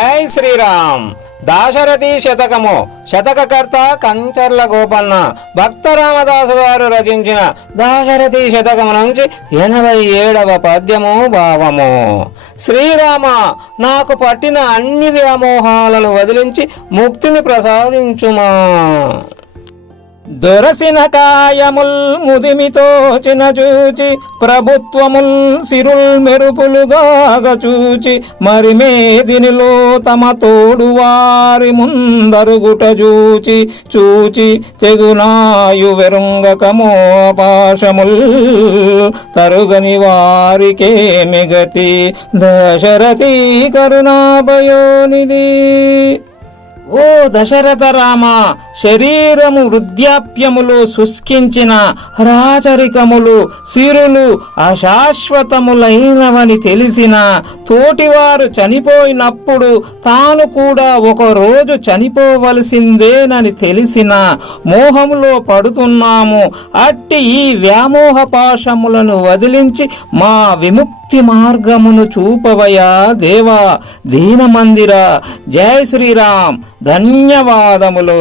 జై శ్రీరామ్. దాశరథి శతకము. శతకకర్త కంచర్ల గోపన్న. భక్త రామదాసు గారు రచించిన దాశరథి శతకము నుంచి 87వ పద్యము భావము. శ్రీరామ, నాకు పట్టిన అన్ని వ్యామోహాలను వదిలించి ముక్తిని ప్రసాదించుమా. దొరసిన కాయముల్ ముదిమితో చినచూచి ప్రభుత్వముల్ సిరుల్ మెరుపులుగాగ చూచి మరి మేదినిలో తమ తోడు వారి ముందరుగుట చూచి చూచి తెగునాయు వెరుంగకమో పాశముల్ తరుగని వారికే మిగతి దశరథి కరుణాభయోనిధి. ఓ దశరథ రామ, శరీరము వృద్ధాప్యములు శుష్కించిన రాచరికములు సిరులు అశాశ్వతములైనవని తెలిసిన తోటివారు చనిపోయినప్పుడు తాను కూడా ఒక రోజు చనిపోవలసిందేనని తెలిసిన మోహములో పడుతున్నాము. అట్టి ఈ వ్యామోహ పాశములను వదిలించి మా విముక్తి మార్గమును చూపవయా దేవా దీనమందిర. జై శ్రీరామ్. ధన్యవాదములు.